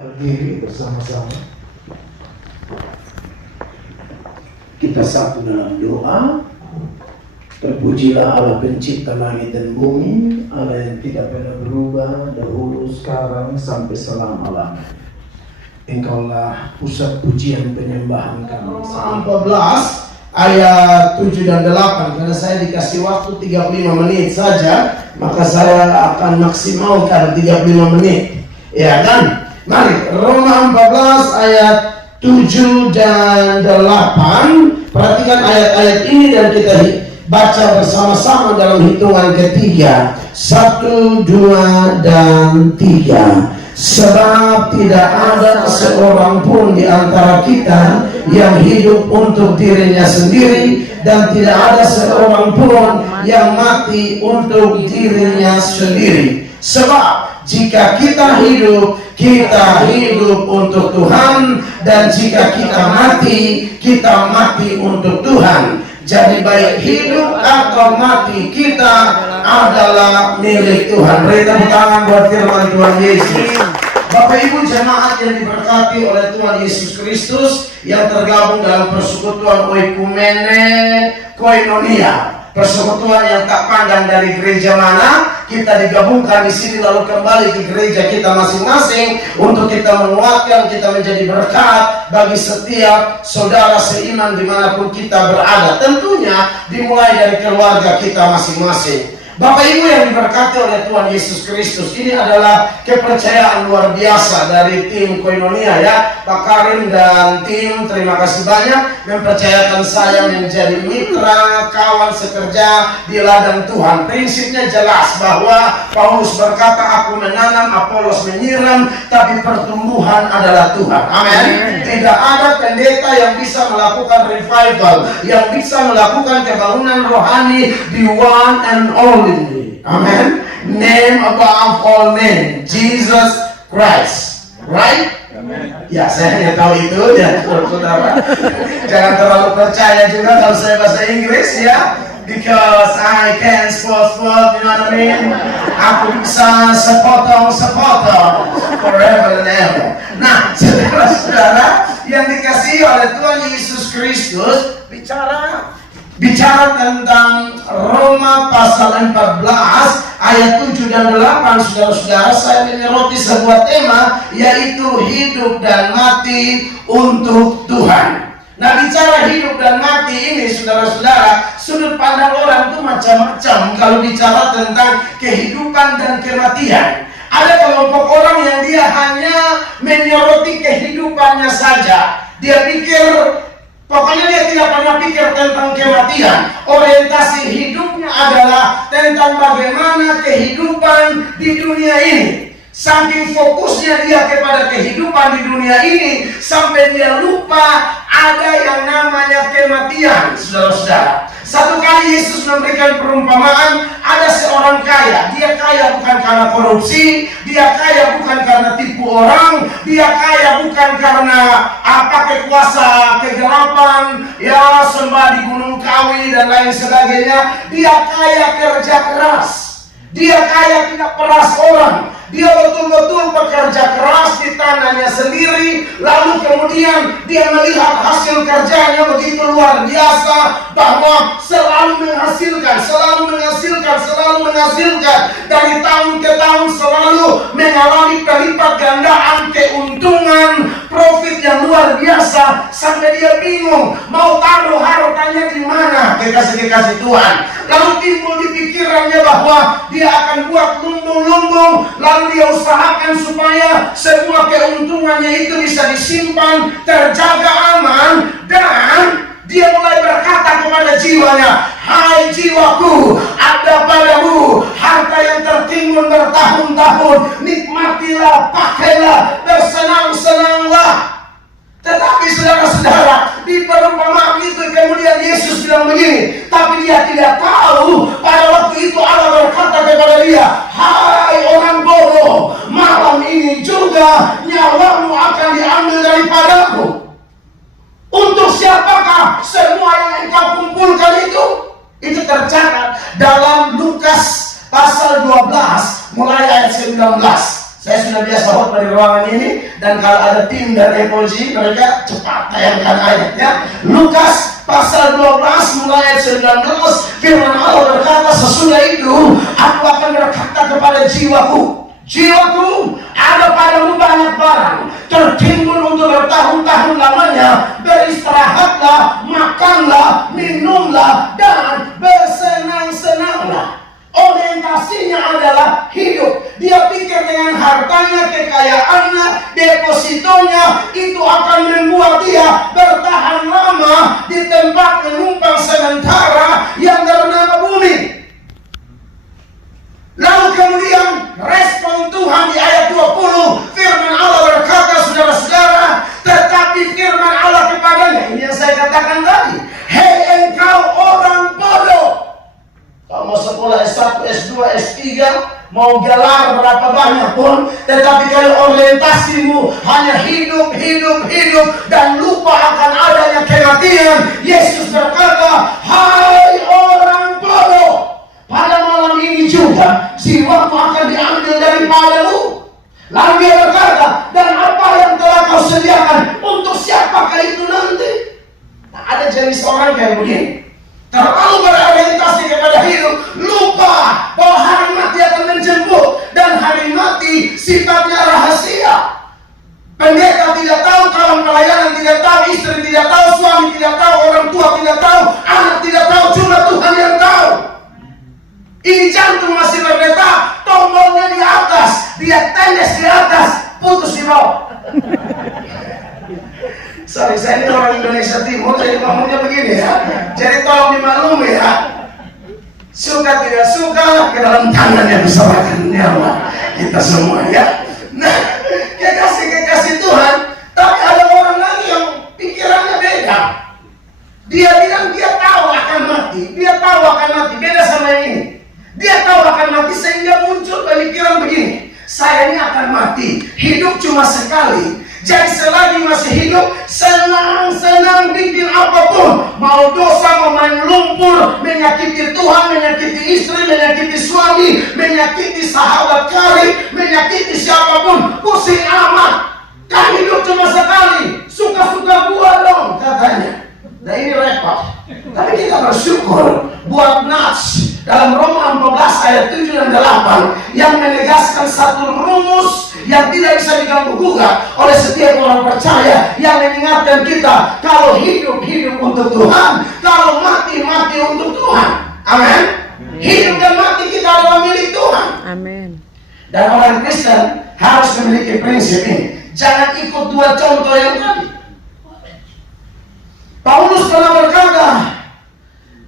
Berdiri bersama-sama. Kita satu dalam doa. Terpujilah Allah pencipta langit dan bumi, Allah yang tidak pernah berubah, dahulu, sekarang, sampai selama-lamanya. Engkaulah pusat pujian penyembahan kami. Roma 14 ayat 7 dan 8. Karena saya dikasih waktu 35 menit saja, maka saya akan maksimalkan 35 menit. Ya kan? Mari, Roma 14 ayat 7 dan 8. Perhatikan ayat-ayat ini dan kita baca bersama-sama dalam hitungan ketiga. 1, 2, dan 3. Sebab tidak ada seorang pun di antara kita yang hidup untuk dirinya sendiri, dan tidak ada seorang pun yang mati untuk dirinya sendiri. Sebab jika kita hidup untuk Tuhan, dan jika kita mati untuk Tuhan. Jadi baik hidup atau mati kita adalah milik Tuhan. Beri tepuk tangan buat firman Tuhan Yesus. Bapak Ibu jemaat yang diberkati oleh Tuhan Yesus Kristus, yang tergabung dalam persekutuan Oikumene Koinonia, persekutuan yang tak pandang dari gereja mana, kita digabungkan di sini lalu kembali ke gereja kita masing-masing untuk kita menguatkan, kita menjadi berkat bagi setiap saudara seiman dimanapun kita berada. Tentunya dimulai dari keluarga kita masing-masing. Bapak Ibu yang diberkati oleh Tuhan Yesus Kristus, ini adalah kepercayaan luar biasa dari tim Koinonia ya. Pak Karim dan tim, terima kasih banyak mempercayakan saya menjadi mitra, kawan sekerja di ladang Tuhan. Prinsipnya jelas bahwa Paulus berkata, aku menanam, Apolos menyiram, tapi pertumbuhan adalah Tuhan. Amin. Tidak ada pendeta yang bisa melakukan revival, yang bisa melakukan kebangunan rohani di one and only. Amen. Name above all name, Jesus Christ. Right? Amen. Ya, saya hanya tahu itu ya, saudara. Jangan terlalu percaya juga kalau saya bahasa Inggris ya. Because I can spot, you know what I mean? Aku bisa sepotong forever and ever. Nah, saudara-saudara yang dikasihi oleh Tuhan Yesus Kristus, bicara tentang Roma pasal 14 ayat 7 dan 8, saudara-saudara, saya menyoroti sebuah tema, yaitu hidup dan mati untuk Tuhan. Nah, bicara hidup dan mati ini, saudara-saudara, sudut pandang orang itu macam-macam kalau bicara tentang kehidupan dan kematian. Ada kelompok orang yang dia hanya menyoroti kehidupannya saja. Dia pikir, pokoknya dia tidak pernah pikir tentang kematian. Orientasi hidupnya adalah tentang bagaimana kehidupan di dunia ini. Saking fokusnya dia kepada kehidupan di dunia ini, sampai dia lupa ada yang namanya kematian, saudara-saudara. Satu kali Yesus memberikan perumpamaan, ada seorang kaya. Dia kaya bukan karena korupsi, dia kaya bukan karena tipu orang, dia kaya bukan karena pakai kuasa kegelapan, ya sembah di Gunung Kawi dan lain sebagainya. Dia kaya kerja keras, dia kaya tidak peras orang. Dia betul-betul bekerja keras di tanahnya sendiri, lalu kemudian dia melihat hasil kerjanya begitu luar biasa, bahwa selalu menghasilkan dari tahun ke tahun, selalu mengalami kelipat gandaan keuntungan, profit yang luar biasa, sampai dia bingung mau taruh hartanya di mana, kekasih-kekasih Tuhan. Lalu timbul di pikirannya bahwa dia akan buat lumbung-lumbung, lalu dia usahakan supaya semua keuntungannya itu bisa disimpan, terjaga aman, dan dia mulai berkata kepada jiwanya, hai jiwaku, ada padamu harta yang tertimbun bertahun-tahun, nikmatilah, pakailah, bersenang-senanglah. Tetapi saudara-saudara, di perumpamaan itu kemudian Yesus bilang begini, tapi dia tidak tahu pada waktu itu Allah berkata kepada dia, hai orang bodoh, malam ini juga nyawamu akan diambil daripadaku. Untuk siapakah semua yang engkau kumpulkan itu? Itu tercatat dalam Lukas pasal 12 mulai ayat 19. Saya sudah biasa khotbah di ruangan ini, dan kalau ada tim dari FOG, mereka cepat tayangkan ayatnya. Lukas pasal 12 mulai ayat 19, firman Allah berkata, sesudah itu aku akan berkata kepada jiwaku, jiwaku, ada padamu banyak barang tertimbun untuk bertahun-tahun lamanya. Beristirahatlah, makanlah, minumlah, dan bersenang-senanglah. Orientasinya adalah hidup. Dia pikir dengan hartanya, kekayaannya, depositonya itu akan membuat dia bertahan lama di tempat menumpang sementara yang bernama bumi. Lalu kemudian respon Tuhan di ayat 20, firman Allah berkata, saudara-saudara, tetapi firman Allah kepadanya, ini yang saya katakan tadi, hei engkau orang bodoh. Kalau mau sekolah S1, S2, S3, mau gelar berapa banyak pun, tetapi kalau orientasimu hanya hidup, dan lupa akan adanya kematian, Yesus berkata, hai orang bodoh, pada malam ini juga jiwamu akan diambil daripadamu. Lalu dia berkata, dan apa yang telah kau sediakan, untuk siapakah itu nanti? Nah, ada jenis orang kayak begini, terlalu berorientasi kepada hidup, lupa bahwa hari mati akan menjemput, dan hari mati sifatnya rahasia. Pendeta tidak tahu, kawan pelayanan tidak tahu, istri tidak tahu, suami tidak tahu, orang tua tidak tahu, anak tidak tahu, cuma Tuhan yang tahu. Ini jantung masih berdetak, tombolnya di atas, dia tendes di atas, putus di bawah. Sorry, saya ini orang Indonesia Timur, jadi ngomongnya begini ya. Jadi tolong dimaklumi ya. Suka tidak suka, ke dalam tangan yang diserahkan nyawa kita semua ya. Nah, kekasih Tuhan, tapi ada orang lagi yang pikirannya beda. Dia bilang dia tahu akan mati, beda sama yang ini. Dia tahu akan mati sehingga muncul pemikiran begini, saya ini akan mati, hidup cuma sekali. Jadi selagi masih hidup, senang-senang bikin apapun. Mau dosa, mau main lumpur, menyakiti Tuhan, menyakiti istri, menyakiti suami, menyakiti sahabat karib, menyakiti siapapun, pusing amat. Kan hidup cuma sekali, suka-suka gua dong katanya. Nah ini repot. Tapi kita bersyukur buat Nats dalam Roma 14 ayat 7 dan 8 yang menegaskan satu rumus yang tidak bisa diganggu gugat oleh setiap orang percaya, yang mengingatkan kita kalau hidup untuk Tuhan, kalau mati untuk Tuhan. Amin. Hidup dan mati kita adalah milik Tuhan. Amin. Dan orang Kristen harus memiliki prinsip ini. Jangan ikut dua contoh yang tadi. Paulus pernah berkata,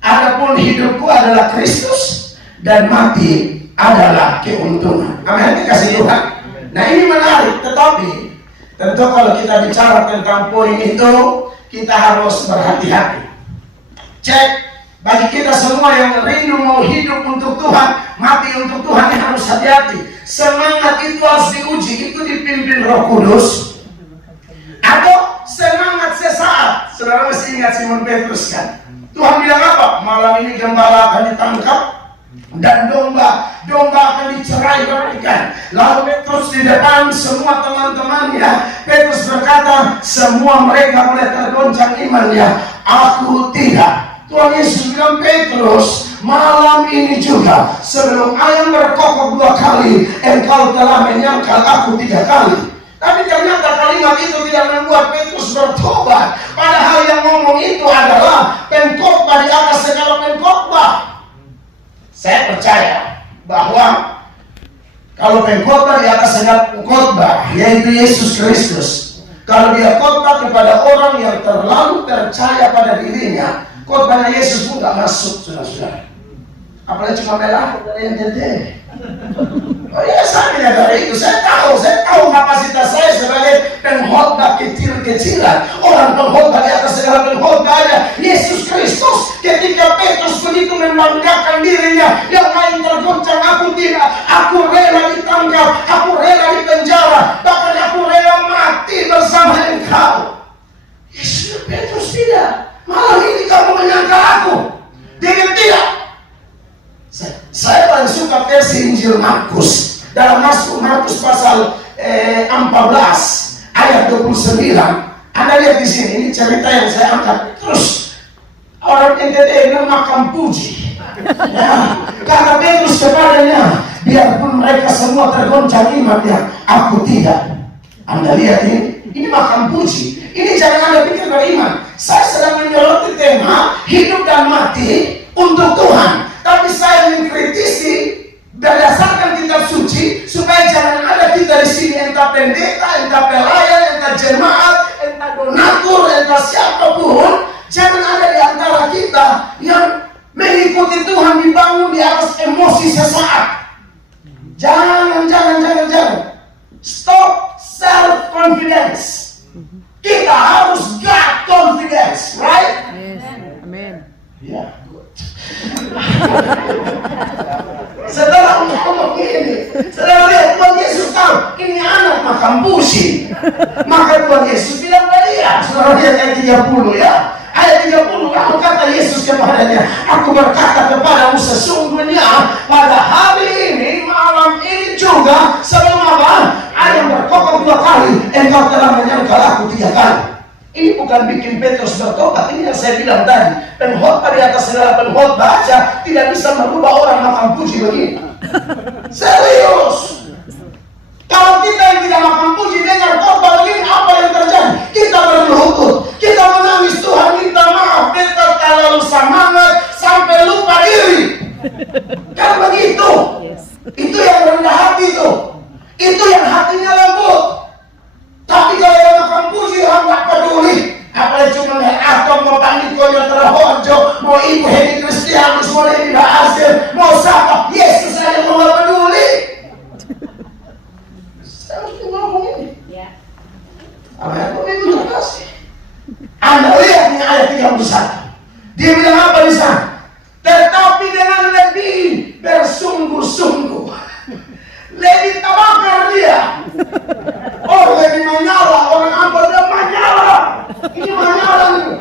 adapun hidupku adalah Kristus dan mati adalah keuntungan. Amin, dikasih Tuhan. Nah ini menarik, tetapi tentu kalau kita bicara tentang poin itu, kita harus berhati-hati. Cek, bagi kita semua yang rindu mau hidup untuk Tuhan, mati untuk Tuhan, yang harus hati-hati. Semangat itu harus diuji, itu dipimpin Roh Kudus, atau semangat sesaat. Saudara masih ingat Simon Petrus kan? Tuhan bilang apa? Malam ini gembala akan ditangkap dan domba akan dicerai-beraikan. Lalu Petrus di depan semua teman-temannya, Petrus berkata, semua mereka mulai tergoncang imannya, aku tidak. Tuhan Yesus bilang, Petrus, malam ini juga sebelum ayam berkokok 2 kali, engkau telah menyangkal aku 3 kali. Tapi ternyata kalimat itu tidak membuat Petrus bertobat. Padahal yang ngomong itu adalah pengkhotbah di atas segala pengkhotbah. Saya percaya bahwa kalau pengkhotbah di atas segala pengkhotbah, yaitu Yesus Kristus, kalau dia khotbah kepada orang yang terlalu percaya pada dirinya, khotbahnya Yesus pun gak masuk, saudara-saudara. Apalagi cuma bela dari NTT. Oh iya, saya menyadari itu. Saya tahu kapasitas saya sebagai pengkhotbah kecil-kecilan. Orang pengkhotbah di atas segala pengkhotbah ada Yesus Kristus. Ketika Petrus begitu membanggakan dirinya, yang lain tergoncang, aku tidak. Aku rela ditangkap, aku rela dipenjara, bahkan aku rela mati bersama engkau. Yesus, Petrus tidak. Malam ini kamu menyangka aku. Dia tidak. Saya paling suka versi Injil Markus. Dalam Markus pasal 29. Anda lihat di sini, ini cerita yang saya angkat. Terus orang NTT makan puji. Ya, kata Petrus kepadanya, biarpun mereka semua tergoncang imannya, aku tidak. Anda lihat ini makan puji. Ini jangan Anda pikir beriman. Saya sedang menyoroti tema hidup dan mati untuk Tuhan. Tapi saya mengkritisi berdasarkan kitab suci supaya jangan ada kita di sini entah pendeta, entah pelayan, entah jemaat, entah donatur, entah siapapun, jangan ada di antara kita yang mengikuti Tuhan dibangun di atas emosi sesaat. Jangan. Stop self confidence. Kita harus God confidence, right? Yes. Amen. Ya, good. Setelah ngomong ini, saudara lihat Tuhan Yesus tahu ini anak makan puji. Maka Tuhan Yesus bilang pada dia, saudara lihat ayat 30 ya. Ayat 30, lalu kata Yesus kepadanya, aku berkata kepadamu sesungguhnya pada hari ini, malam ini juga, sebelum apa? Ayam berkokok 2 kali, engkau telah menyangkal aku 3 kali. Ini bukan bikin Petrus bertobat, ini yang saya bilang tadi. Pengkhotbah di atas segala pengkhotbah aja tidak bisa merubah orang makan puji begini. Serius. Kalau kita yang tidak makan puji dengar khotbah begini, apa yang terjadi? Kita berlutut, kita menangis, Tuhan minta maaf, kita terlalu semangat sampai lupa diri. Kan begitu. Itu yang rendah hati itu. Itu yang hatinya lembut. Tapi kalau yang makan puji orang tak peduli. Apalagi cuma atau mau pandikonya terhojo, mau ibu Hedi Kristianus, mau Hedi Bahasir, mau siapa, Yesus saja mau gak peduli. Saya harus ngomong ini. Apa yang itu terkasih. Anda lihat ini ayat 31. Dia bilang apa di sana? Tetapi dengan lebih bersungguh-sungguh, lebih terbakar dia. Oh, lebih menyala. Orang apa dia menyala? Ini menyala nih.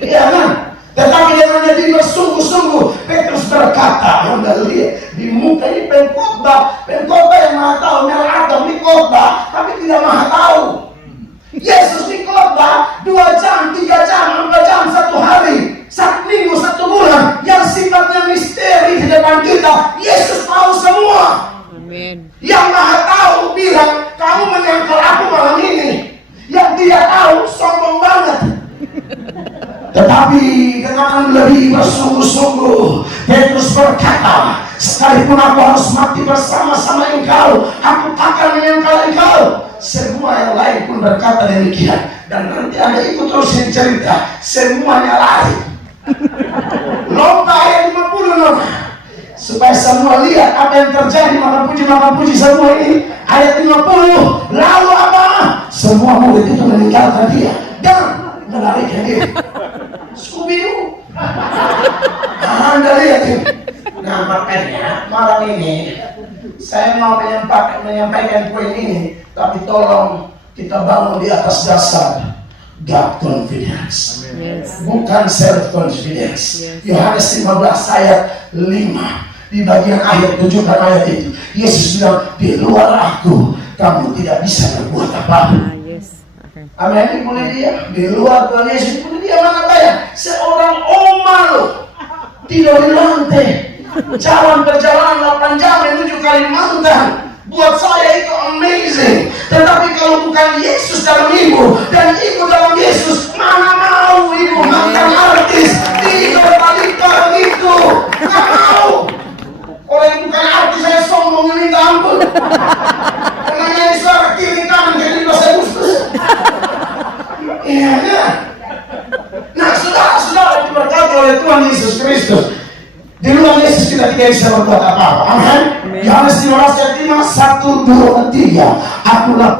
Iya kan? Tetapi dengan lebih bersungguh-sungguh, Petrus berkata, Anda lihat di muka ini pengkhotbah yang maha tahu, Adam di khotbah, tapi tidak maha tahu. Yesus di khotbah 2 jam, 3 jam, 4 jam, 1 hari, 1 minggu, 1 bulan, yang sifatnya misteri di depan kita. Yesus tahu semua. Amin. Yang maha tahu bilang, kamu menyangkal aku malam ini. Yang tidak tahu sombong banget. Tetapi dengan lebih bersungguh-sungguh, Petrus berkata, sekalipun aku harus mati bersama-sama engkau, aku takkan menyangkal engkau. Semua yang lain pun berkata demikian. Dan nanti Anda ikut terusin cerita, semuanya lari. Lomba ayat 50 nona. Supaya semua lihat apa yang terjadi, makan puji semua ini. Ayat 50, lalu apa? Semua murid itu meninggalkan dia dan melarikan diri. Scooby-Doo. Anda lihat ini. Nah, makanya malam ini saya mau menyampaikan poin ini, tapi tolong kita bangun di atas dasar God confidence. Bukan self confidence. Yohanes 15 ayat 5 di bagian akhir tunjukkan ayat itu. Yesus bilang, di luar aku kamu tidak bisa berbuat apa-apa. Amin. Boleh dia di luar Tuhan Yesus, boleh dia mana bayang seorang oma loh tidur di lantai, jalan perjalanan 8 jam menuju Kalimantan. Buat saya itu amazing. Tetapi kalau bukan Yesus dalam ibu dan ibu dalam Yesus, mana mau ibu mantan artis tidur balita begitu? Gak mau. Orang yang bukan artis saya sombong minta ampun. Karena ini suara kiri kanan jadi dosa Agustus. Iya kan? Nah, saudara diberkati oleh Tuhan Yesus Kristus. Di luar Yesus kita tidak bisa berbuat apa-apa. Amin. Yohanes 15 ayat 5, 1, 2, 3. Akulah